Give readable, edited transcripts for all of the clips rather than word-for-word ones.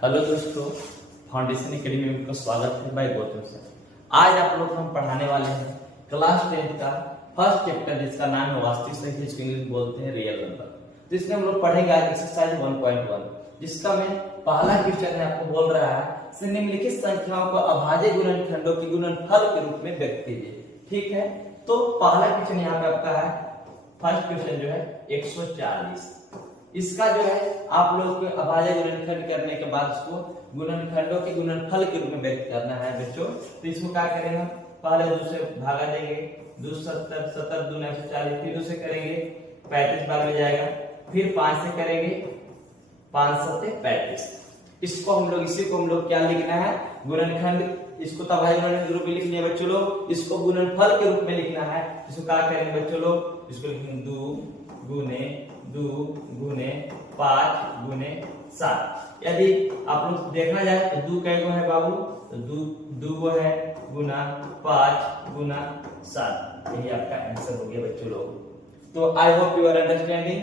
Hello दोस्तों, foundation academy में आपका स्वागत है। भाई गौतम सर, आज आप लोग हम पढ़ाने वाले हैं क्लास 10 का फर्स्ट चैप्टर, जिसका नाम है वास्तविक संख्या, जिसको इंग्लिश बोलते हैं रियल नंबर। तो इसमें हम लोग पढ़ेंगे आज एक्सरसाइज 1.1, जिसका में पहला क्वेश्चन है, आपको बोल रहा है निम्नलिखित संख्याओं को अभाज्य गुणनखंडों के गुणनफल के रूप में व्यक्त कीजिए। ठीक है, तो पहला क्वेश्चन यहाँ पे आपका है, फर्स्ट क्वेश्चन जो है 140। इसका जो है आप लोग को अभाज्य गुणनखंड करने के बाद उसको गुणनखंडों के गुणनफल के रूप में व्यक्त करना है बच्चों। तो इसको क्या करेंगे हम, पहले 2 से भागा देंगे, 2 70 70 दूना 140, फिर 2 से करेंगे 35 भाग में जाएगा, फिर 5 से करेंगे 5 7 35। इसको हम लोग इसी को हम लोग क्या लिखना है, गुणनखंड। इसको तो अभाज्य गुणनखंड के रूप में लिखनी है बच्चों लोग, इसको गुणनफल के रूप में लिखना है। इसको क्या करेंगे बच्चों लोग, इसको लिखेंगे 2 गुने 5 गुने 7। यदि आप लोग देखना जाए तो 2 कै गो है बाबू, तो 2 गो है गुना 5 गुना 7। यही आपका आंसर हो गया बच्चों लोग। तो I hope you are understanding.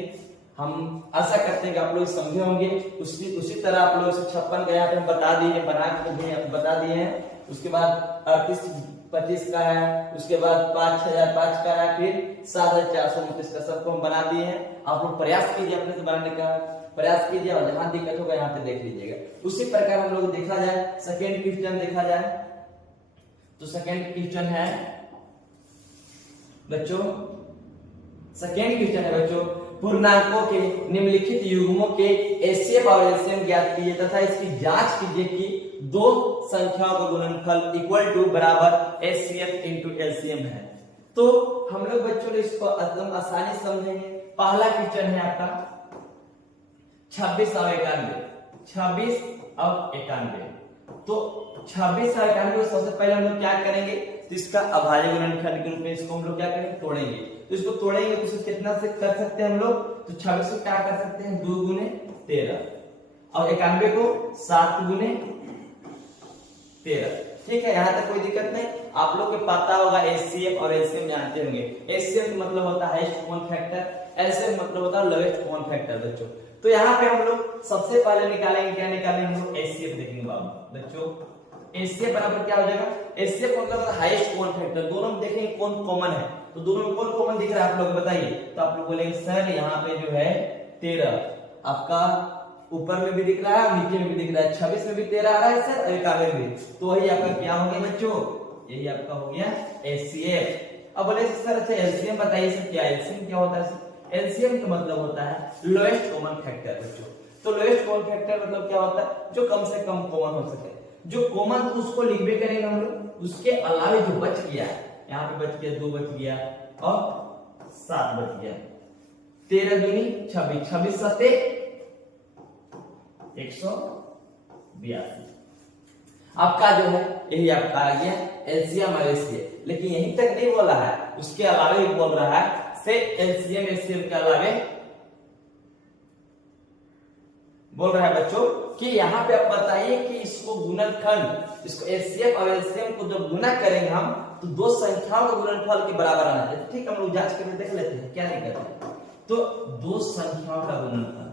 हम आशा करते हैं कि आप लोग समझे होंगे। उसी तरह आप लोग 156 का यहाँ पे हम बता दिए, बना के बता दिए हैं। उसके बाद 38 25 का है, उसके बाद 5005 का है, फिर 7429 का, सबको हम बना दिए हैं। आप लोग प्रयास कीजिए, अपने से बनाने का प्रयास कीजिए, और जहां दिक्कत होगा यहाँ पे देख लीजिएगा। उसी प्रकार हम लोग देखा जाए सेकेंड क्वेश्चन देखा जाए, तो सेकेंड क्वेश्चन है बच्चों, सेकेंड क्वेश्चन है बच्चों, पूर्णांकों के निम्नलिखित युग्मों के एचसीएफ और एलसीएम ज्ञात कीजिए तथा इसकी जांच कीजिए कि दो संख्याओं का गुणनफल इक्वल टू बराबर एचसीएफ इनटू एलसीएम है। तो हम लोग बच्चों इसको एकदम आसानी समझेंगे। पहला क्वेश्चन है आपका 26 और 91, 26 और 91। तो 26 और 91 को सबसे पहले हम लोग क्या करेंगे, तो इसका अभाज्य गुणनखंड के रूप में इसको हम लोग क्या करेंगे, तोड़ेंगे। तो इसको तोड़ेंगे तो इसको कितना से कर सकते हैं हम लोग, तो 26 को क्या कर सकते हैं, 2 गुने 13, और 91 को 7 गुने 13। ठीक है, यहाँ तक कोई दिक्कत नहीं। आप लोग को पता होगा एचसीएफ और एलसीएम जानते होंगे। एचसीएफ मतलब होता है हाईएस्ट कॉमन फैक्टर, एलसीएम मतलब होता है लोएस्ट कॉमन फैक्टर बच्चों। तो यहाँ पे हम लोग सबसे पहले निकालेंगे, क्या निकालेंगे हम लोग, एचसीएफ देखेंगे बाबू बच्चों। एचसीएफ बराबर क्या हो जाएगा, एचसीएफ मतलब हाईएस्ट कॉमन फैक्टर। दोनों में देखेंगे कौन कॉमन है, तो दोनों में कौन कॉमन दिख रहा है आप लोग बताइए। तो आप लोग बोलेंगे सर यहाँ पे जो है 13 आपका ऊपर में भी दिख रहा है, नीचे में भी दिख रहा है, 26 में भी 13 आ रहा है सर, और 91 में भी। तो वही आपका क्या हो गया बच्चों, यही आपका हो गया एचसीएफ। अब बोले सर अच्छा एलसीएम बताइए सर, क्या एलसीएम क्या होता है। एलसीएम का मतलब होता है लोएस्ट कॉमन फैक्टर बच्चों। तो लोएस्ट कॉमन फैक्टर मतलब क्या होता है, जो कम से कम कॉमन हो सके। जो कॉमन तो उसको लिखबे करेंगे हम लोग, उसके अलावा जो बच गया, यहाँ पे बच गया 2 बच गया और 7 बच गया, 13 दूनी 26, 26 सते 182। आपका जो है यही आपका आ गया एलसीएम और एचसीएफ। लेकिन यही तक नहीं बोला है, उसके अलावा भी बोल रहा है से एलसीएम एचसीएफ के अलावा बोल रहा है बच्चों कि यहाँ पे आप बताइए कि इसको गुणनखंड, इसको एचसीएफ और एलसीएम को जब गुना करेंगे हम, तो दो संख्याओं का गुणनफल के बराबर आना चाहिए। ठीक, हम लोग जांच करके देख लेते हैं क्या नहीं करते। तो दो संख्याओं का गुणनफल,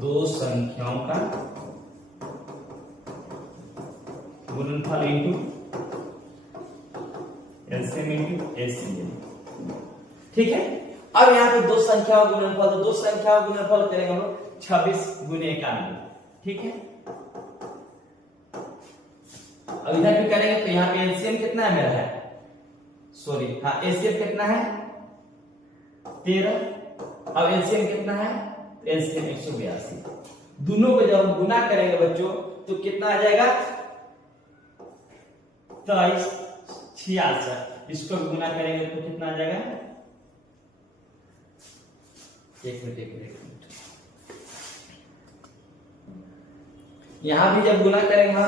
दो संख्याओं का गुणनफल इनटू एलसीएम इनटू एचसीएफ। ठीक है, अब यहाँ पे दो संख्याओं का गुणनफल, तो दो संख्याओं का गुणनफल करेंगे हम लोग 26 गुने 91। ठीक है, अब इधर भी करेंगे तो यहाँ पे एलसीएम कितना है मेरा है, सॉरी हाँ एचसीएफ कितना है 13, अब एलसीएम कितना है, एलसीएम 182। दोनों को जब गुना करेंगे बच्चों तो कितना आ जाएगा 23 66। इसको गुना करेंगे तो कितना आ जाएगा, एक मिनट। यहां भी जब गुना करेंगे हम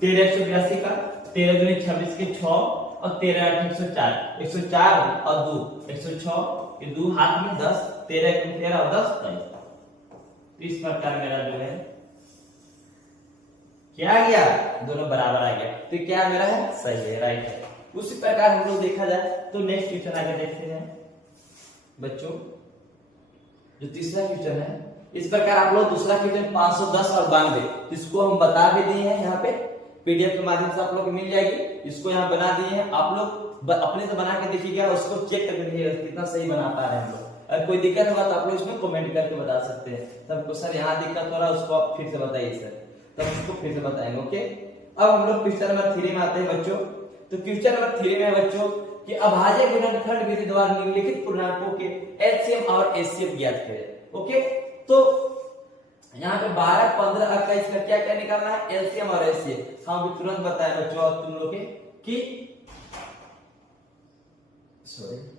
13 182 का, 13 दूनी 26 के 6 और 13 8 104, 104 और 2 106, ये 2 हाथ में 10, 13 13 और 10 23। इस प्रकार मेरा जो है क्या आ गया, दोनों बराबर आ गया। तो क्या मेरा है, सही है, राइट है। उसी प्रकार हम लोग देखा जाए तो नेक्स्ट क्वेश्चन आगे देखते हैं बच्चों। जो तीसरा क्वेश्चन है। इस प्रकार आप लोग दूसरा क्वेश्चन 510 और 92 इसको हम बता भी दिए हैं, यहाँ पे पीडीएफ के माध्यम से आप लोग को मिल जाएगी। इसको यहाँ बना दिए हैं, आप लोग अपने से बना के देखिएगा, उसको चेक करके देखिएगा कितना सही बना पा रहे हैं हम लोग। अगर कोई दिक्कत होगा तो आप लोग इसमें कमेंट करके बता सकते हैं। तब को सर यहाँ दिक्कत हो रहा है उसको आप फिर से बताइए सर, तब उसको फिर से बताएंगे। ओके, अब हम लोग क्वेश्चन नंबर 3 में आते हैं बच्चों। तो क्वेश्चन नंबर 3 में है बच्चों कि अभाज्य गुणनखंड विधि द्वारा निम्नलिखित पूर्णांकों के एलसीएम और एचसीएफ ज्ञात करें। ओके, तो यहाँ पे 12, 15, 21 का क्या क्या निकालना है, एलसीएम और एचसीएफ। हम भी तुरंत बताए बच्चों तुम लोग के कि सॉरी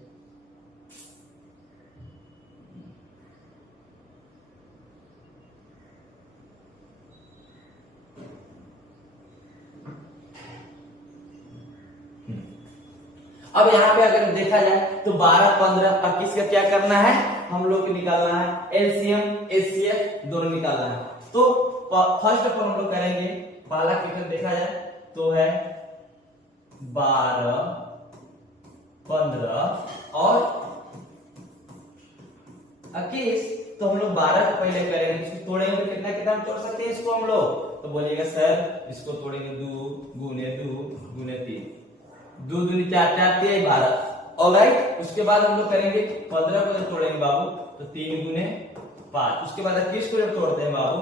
अब यहाँ पे अगर देखा जाए तो 12, 15, 21 का क्या करना है, हम लोग को निकालना है एलसीएम एचसीएफ दोनों निकालना है। तो फर्स्ट ऑफ ऑल हम लोग करेंगे पहला क्वेश्चन देखा जाए तो है 12, 15 और 21। तो हम लोग 12 को पहले करेंगे, इसको तोड़ेंगे तो कितना कितना तोड़ सकते हैं इसको हम लोग, तो बोलिएगा सर इसको तोड़ेंगे 2 गुने 3, 2 दूनी 4, 4 3 12। ऑलराइट, उसके बाद हम लोग करेंगे 15 को जब तोड़ेंगे बाबू तो 3 गुने 5, उसके बाद 21 को जब तोड़ते हैं बाबू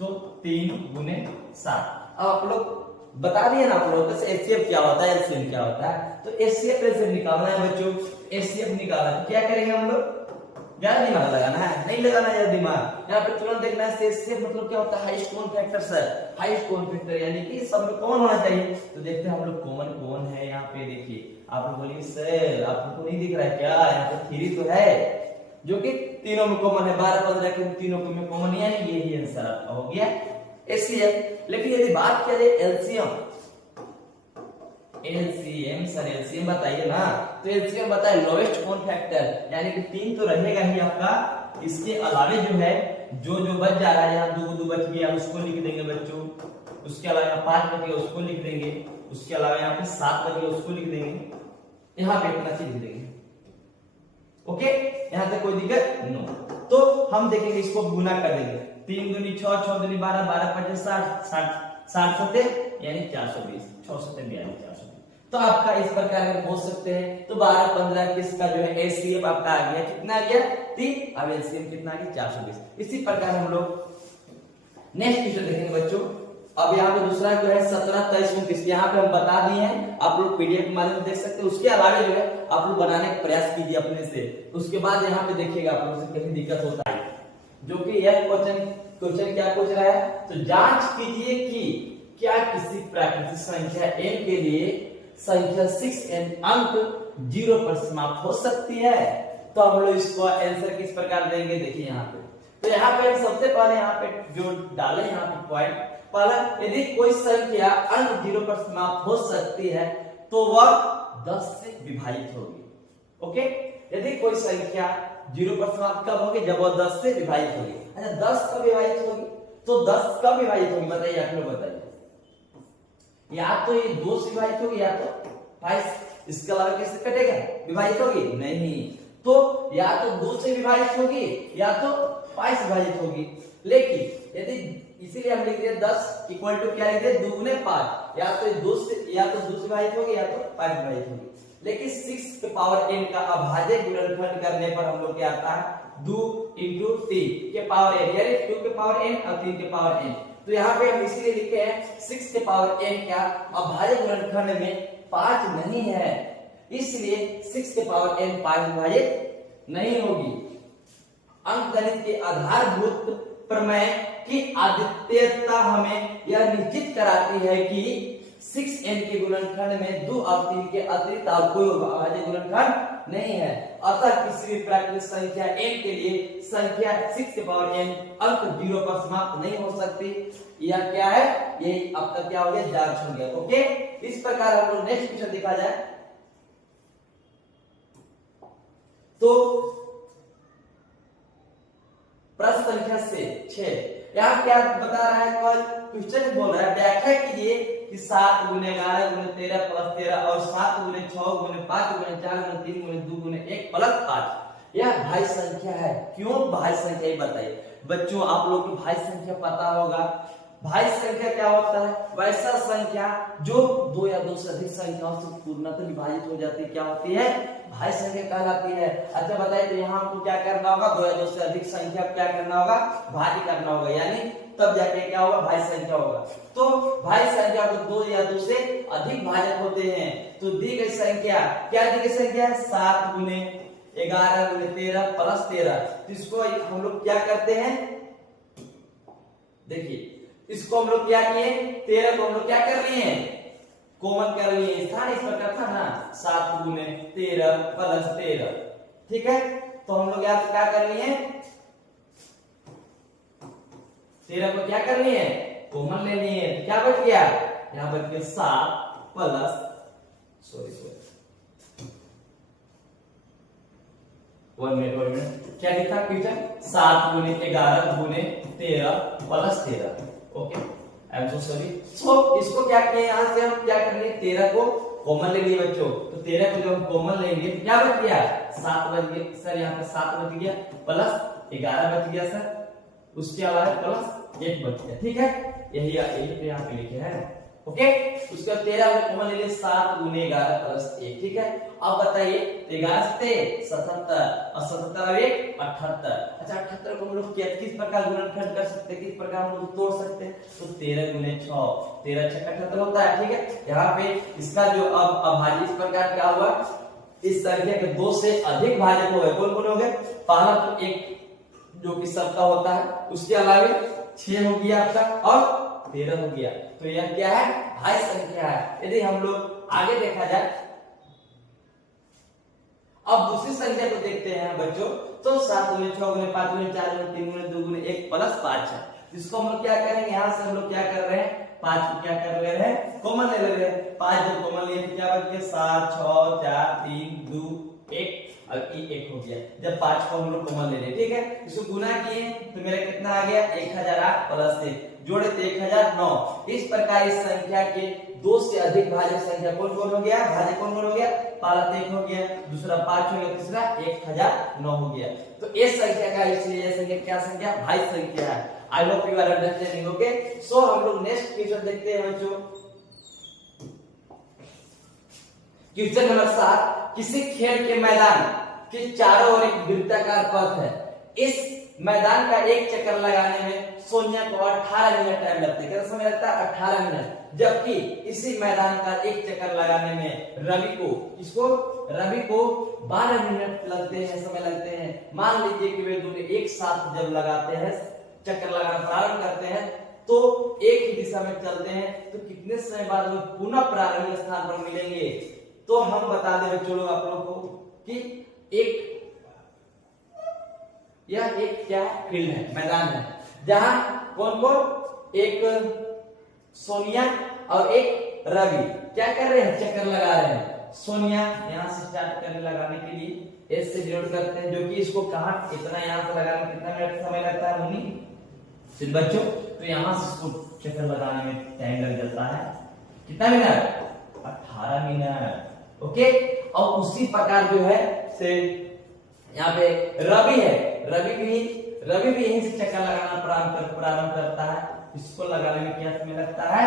तो 3 गुने 7। अब आप लोग बता दिए ना आप लोग एचसीएफ क्या होता है, एलसीएम क्या होता है। तो एचसीएफ कैसे निकालना है बच्चों, एचसीएफ निकालना है क्या करेंगे हम लोग, ज्यादा दिमाग लगाना है, नहीं लगाना है दिमाग। यहाँ पे तुरंत देखना है एचसीएफ मतलब क्या होता है, highest common factor sir, highest common factor यानी कि सब में कॉमन होना चाहिए। तो देखते हैं हम लोग कॉमन कौन है। यहाँ पे देखिए आप लोग बोलिए सर आपको नहीं दिख रहा है क्या, यहाँ पे 3 तो है जो कि तीनों में कॉमन है, 12, 15 के तीनों में कॉमन है, यानी यही आंसर आपका हो गया एचसीएफ। लेकिन यदि बात किया जाए एलसीएम, एलसीएम सर एलसीएम बताइए ना, तो एलसीएम बताए लोएस्ट कॉमन फैक्टर, यानी कि 3 तो रहेगा ही आपका, इसके अलावे जो है जो बच जा रहा है, यहाँ 2 बच गया उसको लिख देंगे बच्चों, उसके अलावा यहाँ 5 बच गया उसको लिख देंगे, उसके अलावा यहाँ पे 7 बच गया उसको लिख देंगे, यहाँ पे इतना चीज लिख देंगे। ओके, यहाँ तक कोई दिक्कत नो। तो हम देखेंगे इसको गुना कर देंगे, 3 दूनी 6, 6 दूनी 12, 12 5 60, 60 सत्ते यानी 420, 6 सत्ते 42, 420। तो आपका इस प्रकार में हो सकते हैं। तो 12, 15 किसका जो है एचसीएफ आपका आ गया, कितना आ गया 3, अब एलसीएम कितना आ गया 420। इसी प्रकार हम लोग नेक्स्ट क्वेश्चन देखेंगे बच्चों। अब यहाँ पे दूसरा जो है 17, 23, 29 यहाँ पे हम बता दिए हैं, आप लोग पीडीएफ के माध्यम से देख सकते हैं। उसके अलावा जो है आप लोग बनाने का प्रयास कीजिए अपने से, उसके बाद यहाँ पे देखिएगा आप लोगों से कहीं दिक्कत होता है, जो कि यह क्वेश्चन क्या पूछ रहा है, तो जांच कीजिए कि क्या किसी प्राकृतिक संख्या n के लिए संख्या 6n अंक 0 पर समाप्त हो सकती है। तो हम लोग इसको आंसर किस प्रकार देंगे, देखिए यहाँ पे। तो यहाँ पे सबसे पहले यहाँ पे जो डाले यहाँ पे पॉइंट पहला, यदि कोई संख्या अंक 0 पर समाप्त हो सकती है तो वह 10 से विभाजित होगी। ओके, यदि कोई संख्या 0 पर समाप्त कब होगी, जब वह 10 से विभाजित होगी। अच्छा 10 कब विभाजित होगी, तो 10 कब विभाजित होगी बताइए, आप लोग बताइए। या तो ये 2 से विभाजित होगी या तो 5, इसके अलावा कैसे कटेगा, विभाजित होगी नहीं। तो या तो 2 से विभाजित होगी या तो 5 से विभाजित होगी। लेकिन यदि इसीलिए हम लिख दिए 10 इक्वल टू क्या लिख दिए 2 गुने 5, या तो 2 से विभाजित होगी या तो 5 से विभाजित होगी। लेकिन 6 के पावर n का अभाज्य गुणनखंड करने पर हम लोग क्या आता है 2 इंटू 3 के पावर n, यानी 2 के पावर n और 3 के पावर n। तो यहाँ पे हम इसीलिए लिखे हैं 6 के पावर n क्या अभाज्य गुणनखंड में 5 नहीं है, इसलिए 6 के पावर n 5 विभाजित नहीं होगी। अंकगणित के आधारभूत प्रमेय की अद्वितीयता हमें यह निश्चित कराती है कि 6n के गुणनखंड में 2 और 3 के अतिरिक्त और कोई अभाज्य गुणनखंड नहीं है। अतः किसी भी प्राकृतिक संख्या n के लिए संख्या 6 के पावर n अंक 0 पर समाप्त नहीं हो सकती। यह क्या है, यही अब तक क्या हो गया, जांच हो गया। ओके, इस प्रकार हम लोग नेक्स्ट क्वेश्चन देखा जाए तो प्रश्न संख्या से 6 यहाँ क्या बता रहा है, कल क्वेश्चन बोल रहा है व्याख्या कीजिए कि 7 गुने 11 गुने 13 प्लस 13 और 7 गुने 6 गुने 5 गुने 4 गुने 3 गुने 2 गुने 1 प्लस 5 यह भाज्य संख्या है। क्यों भाज्य संख्या, ये बताइए बच्चों, आप लोग को भाज्य संख्या पता होगा। भाज्य संख्या क्या होता है? वैसा संख्या जो दो या दो से अधिक संख्याओं से पूर्णतः विभाजित हो जाती है, क्या होती है? भाज्य संख्या कहलाती है। अच्छा बताइए, तो यहाँ हमको क्या करना होगा? दो या दो से अधिक संख्या क्या करना होगा? भाज्य करना होगा, यानी तब जाके क्या होगा? भाज्य संख्या होगा। तो भाज्य संख्या को दो या दो से अधिक भाजक होते हैं। तो दी गई संख्या क्या दी गई संख्या? 7 गुने 11 गुने 13 प्लस 13। तो इसको हम लोग क्या करते हैं? देखिए, इसको हम लोग क्या किए? 13 को हम लोग क्या कर लिए? कॉमन कर लिए। स्थान इस प्रकार था ना, 7 गुने 13 प्लस 13। ठीक है, तो हम लोग यहाँ क्या कर लिए? 13 को क्या कर लिए? कॉमन ले लिए। क्या बच गया? यहाँ बच गया 7 प्लस वन मिनट क्या लिखा क्वेश्चन? 7 गुने 11 गुने 13 plus 13। Okay, I am so sorry. So इसको क्या किए? यहाँ से हम क्या कर लिए? 13 को कॉमन ले लिए बच्चों। तो 13 को जब हम कॉमन लेंगे तो क्या बच गया? 7 बच गया सर। यहाँ पे 7 बच गया प्लस 11 बच गया सर। उसके अलावा प्लस 1 बच गया। ठीक है, यही पे यहाँ पे लिखे हैं। ओके, उसके बाद 13 में कॉमन ले लिए। 7 गुने 11 प्लस 1। ठीक है, अब बताइए 11 से 77 और 77 और 1 78। अच्छा, 78 को हम लोग किस प्रकार गुणनखंड कर सकते हैं? किस प्रकार हम लोग तोड़ सकते हैं? तो 13 गुने 6, 13 6 78 होता है। ठीक है, यहाँ पे इसका जो अब अभाज्य इस प्रकार क्या हुआ? इस संख्या के दो से अधिक भाजक हो गए। कौन कौन हो गए? पहला तो 1 जो कि सबका होता है, उसके अलावा 6 हो गया आपका और 13 हो गया। तो यह क्या है? भाज्य संख्या है। यदि हम लोग आगे देखा जाए, अब दूसरी संख्या को देखते हैं बच्चों, तो 7 गुने 6 गुने 5 गुने 4 गुने 3 गुने 2 गुने 1 प्लस 5 है। इसको हम लोग क्या करेंगे? यहाँ से हम लोग क्या कर रहे हैं? 5 को क्या कर ले रहे हैं? कॉमन ले रहे हैं। 5 जब कॉमन लिए तो क्या बच गया? 7 6 4 3 2 1 और 1 हो गया। जब 5 को हम लोग कॉमन ले लिए, ठीक है, इसको गुना किए तो मेरा कितना आ गया? 1008 प्लस 1 जोड़े तो 1009। इस प्रकार इस संख्या के दो से अधिक भाजक संख्या कौन कौन हो गया? भाजक कौन कौन हो गया? पहला 1 हो गया, दूसरा 5 हो गया, तीसरा 1009 हो गया। तो इस संख्या का, इसलिए यह संख्या क्या संख्या? भाज्य संख्या है। I hope you are understanding. Okay, so हम लोग नेक्स्ट क्वेश्चन देखते हैं बच्चों। क्वेश्चन नंबर 7, किसी खेल के मैदान के चारों ओर एक वृत्ताकार पथ है। इस मैदान का एक चक्कर लगाने में सोनिया को 18 मिनट टाइम लगता है। कितना समय लगता है? 18 मिनट। जबकि इसी मैदान का एक चक्कर लगाने में रवि को 12 मिनट लगते हैं, समय लगते हैं। मान लीजिए कि वे दोनों एक साथ जब लगाते हैं, चक्कर लगाना प्रारंभ करते हैं, तो एक ही दिशा में चलते हैं, तो कितने समय बाद वो पुनः प्रारंभिक स्थान पर मिलेंगे? तो हम बता दें बच्चों लोग आप लोगों को कि यह एक क्या फील्ड है, मैदान है, जहां कौन कौन? एक सोनिया और एक रवि क्या कर रहे हैं? चक्कर लगा रहे हैं। सोनिया यहां से स्टार्ट करने लगाने के लिए एस से डिनोट करते हैं, जो कि इसको कहां इतना यहां से लगाने में कितना मिनट समय लगता है मुनि सिर्फ बच्चों? तो यहां से इसको चक्कर लगाने में टाइम लग जाता है कितना मिनट? 18 मिनट। ओके, और उसी प्रकार जो है से यहाँ पे रवि है, रवि भी यहीं से चक्कर लगाना प्रारंभ करता है। इसको लगाने में क्या समय लगता है?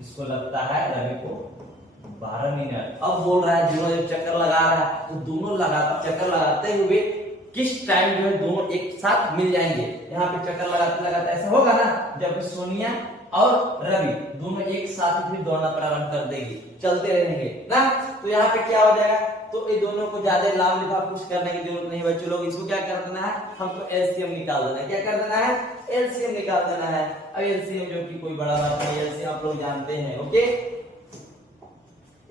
इसको लगता है रवि को 12 मिनट। अब बोल रहा है दोनों जब चक्कर लगा रहा है, तो दोनों चक्कर लगाते हुए किस टाइम जो है दोनों एक साथ मिल जाएंगे? यहाँ पे चक्कर लगाते लगाते ऐसा होगा ना, जब सोनिया और रवि दोनों एक साथ फिर दौड़ना प्रारंभ कर देंगे, चलते रहेंगे ना। तो यहाँ पे क्या हो जाएगा? तो ये दोनों को ज्यादा लाभ लिखा कुछ करने की जरूरत नहीं बच्चों लोग। इसको क्या कर देना है? हमको एलसीएम निकाल देना है। क्या कर देना है? एलसीएम निकाल देना है। अब एलसीएम जो कि कोई बड़ा बात नहीं, एलसीएम आप लोग जानते हैं। ओके,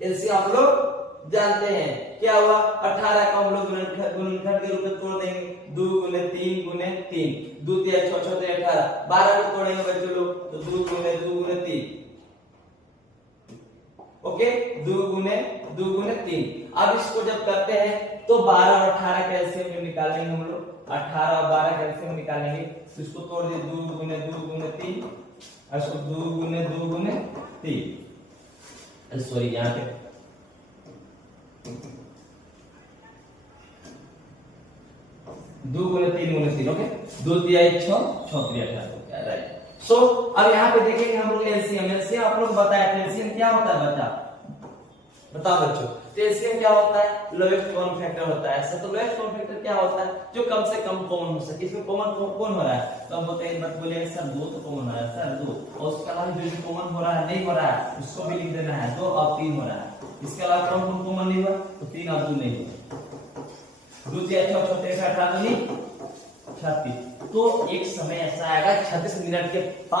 एलसीएम आप लोग जानते हैं। क्या हुआ? 18 को हम लोग गुणनखंड के रूप में तोड़ देंगे। 2 गुने 3 गुने 3, 2 3 6 6 18। 12 को तोड़ेंगे बच्चों लोग, तो 2 गुने 3। ओके, 2 गुने 3। अब इसको जब करते हैं तो 12 और 18 का एलसीएम जो निकालेंगे हम लोग, 18 और 12 का एलसीएम निकालेंगे, तो इसको तोड़ दिए 2 गुने 3 और इसको 2 गुने 3। सॉरी, यहाँ पे 2 गुने 3 गुने 3 ओके 2 तिहाई 6 6 तिहाई 18 राइट। सो अब यहाँ पे देखेंगे हम लोग एलसीएम। एलसीएम आप लोग बताया एलसीएम क्या होता है बता बताओ बच्चों। तो एलसीएम क्या होता है? लोएस्ट कॉमन फैक्टर होता है। ऐसा तो लोएस्ट कॉमन फैक्टर क्या होता है? जो कम से कम कॉमन हो सके। इसमें कॉमन कौन हो रहा है? तो हम बोलते हैं, बात बोलेंगे सर 2 तो कॉमन हो रहा है सर 2, और उसके अलावा जो कॉमन हो रहा है नहीं हो रहा है उसको भी लिख देना है 2 और 3 हो रहा है। इसके अलावा कौन कॉमन नहीं हुआ तो 3 और 2 नहीं हुआ। 2 तिहाई 6 6 तिहाई 18 36। तो एक समय ऐसा आएगा 36 मिनट के बाद